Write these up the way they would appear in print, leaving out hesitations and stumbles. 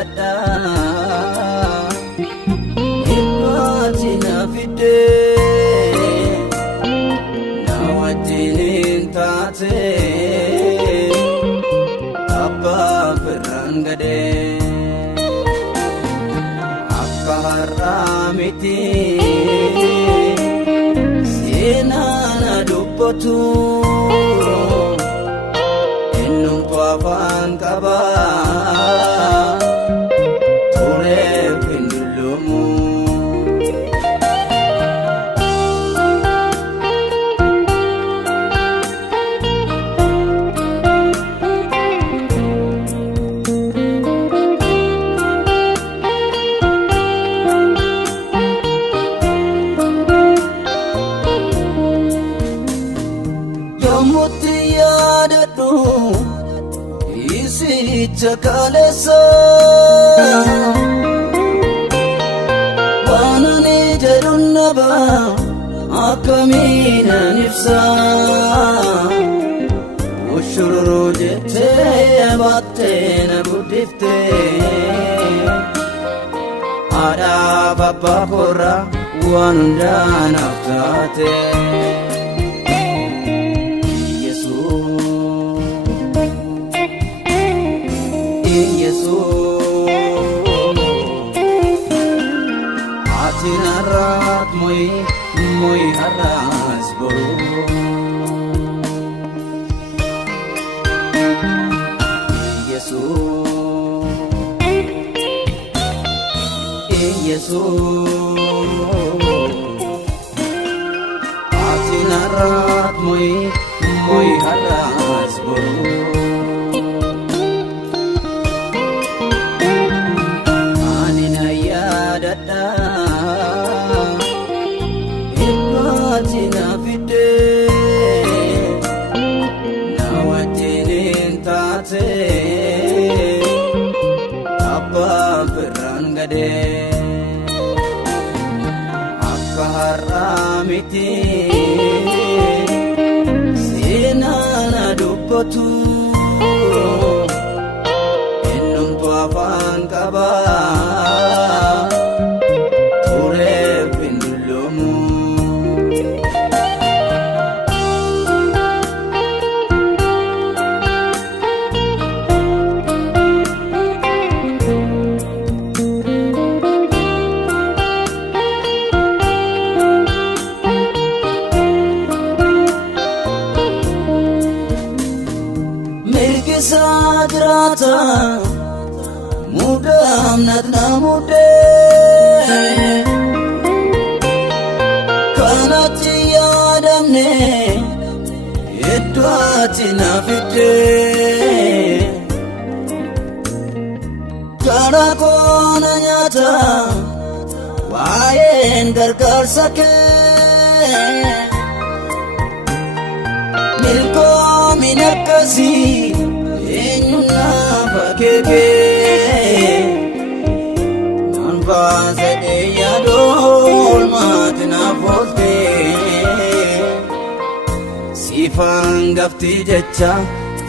yaadadha Iddootti na fidde na wajjin taate abbaa birraan gadee akka har'aa miti seenaa na dubbatu innumtu afaan qaba tureef hin dullumu yommutti yaadadhu isicha kaleessa waan ani jedhun naba akkamiinan ibsa ushururu jettee baattee na guddiftee haadhaaf abbaa koorraa waan hundaa naaf taate Atin har'aat mo'i har'aas boruu Atin har'aat mo'i har'aas boruu Iddootti na fidde na wajjin taate abbaa birraan gadee akka har'aa miti seenaa na dubbatu innumtu afaan qaba tureef hin dullumu mirgisa jiraata mudamnat na mudee kanatti yaadamne iddootti na fidde karaa koona nyaata waa'een gargaarsa kee milkoomin akkasii eenyu naaf akeekee nan baasadhee yaadool maati naaf ooltee siifaan gaftii jecha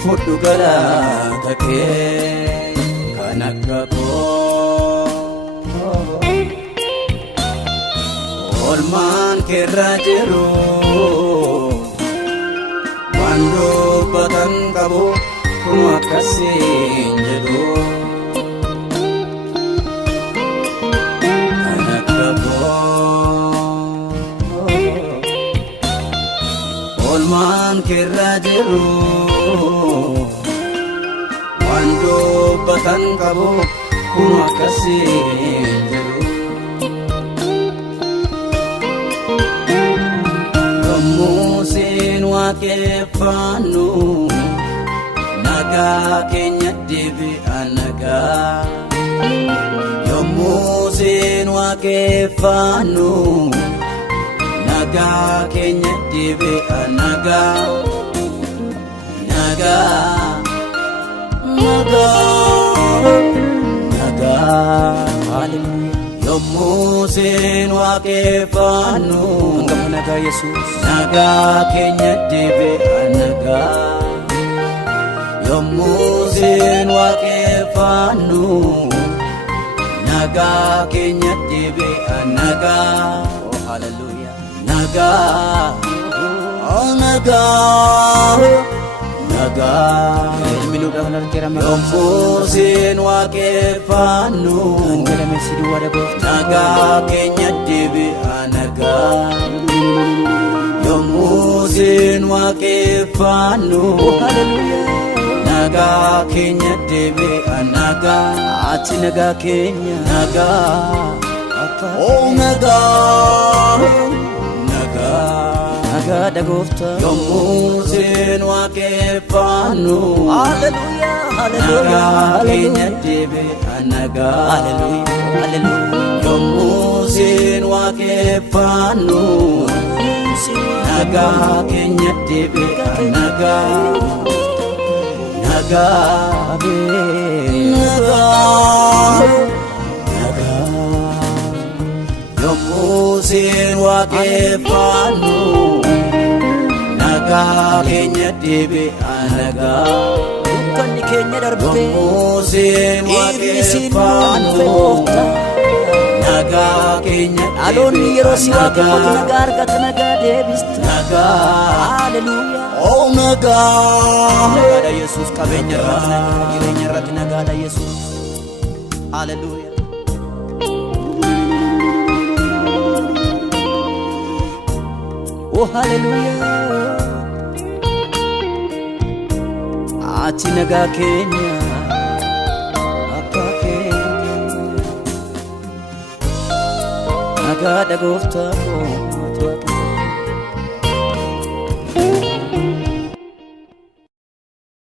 fudhu galaata kee kan akka koo oolmaan keerra jiru waan dubbatan qabu kuma akkasiin jedhu kan akka koo oolmaan keerra jiru waan dubbatan qabu kuma akkasiin jedhu yommuusin waaqeffannu nagaa keenya deebi'a nagaa yommuusin waaqeffannu nagaa keenya deebi'a nagaa nagaa yommuusin waaqeffannu nagaa Yesuus nagaa keenya deebi'a nagaa yommuusin waaqeffannu nagaa keenya deebi'a nagaa. Oh hallelujah. Nagaa, oh nagaa, nagaa. Yommuu siin waaqeffannu nagaa keenya deebi'a nagaa. Yommuu siin waaqeffannu nagaa keenya deebi'a nagaa. Ati nagaa keenya nagaa. Oh nagaa, nagaa dagoofta. Yommuu siin waaqeffannu hallelujah, hallelujah, nagaa keenya deebi'a nagaa. Hallelujah, hallelujah. Yommuu siin waaqeffannu nagaa keenya deebi'a nagaa. Nagaa, nagaa, nagaa. Yommuu siin waaqeffannu nagaa keenya deebi'a nagaa. Dukkanni keenya darbee yommuu siin waaqeffannu nagaa keenya dhaloonni yeroo si waaqeffatu nagaa argata nagaa deebista nagaa. Hallelujah. Oh nagaa, nagaadha Yesuus. Qabeenya irratti nagaa, jireenya irratti nagaadha Yesuus. Hallelujah. Oh hallelujah. Ati nagaa keenya, Abbaa keenya, nagaadha Gooftaa koo.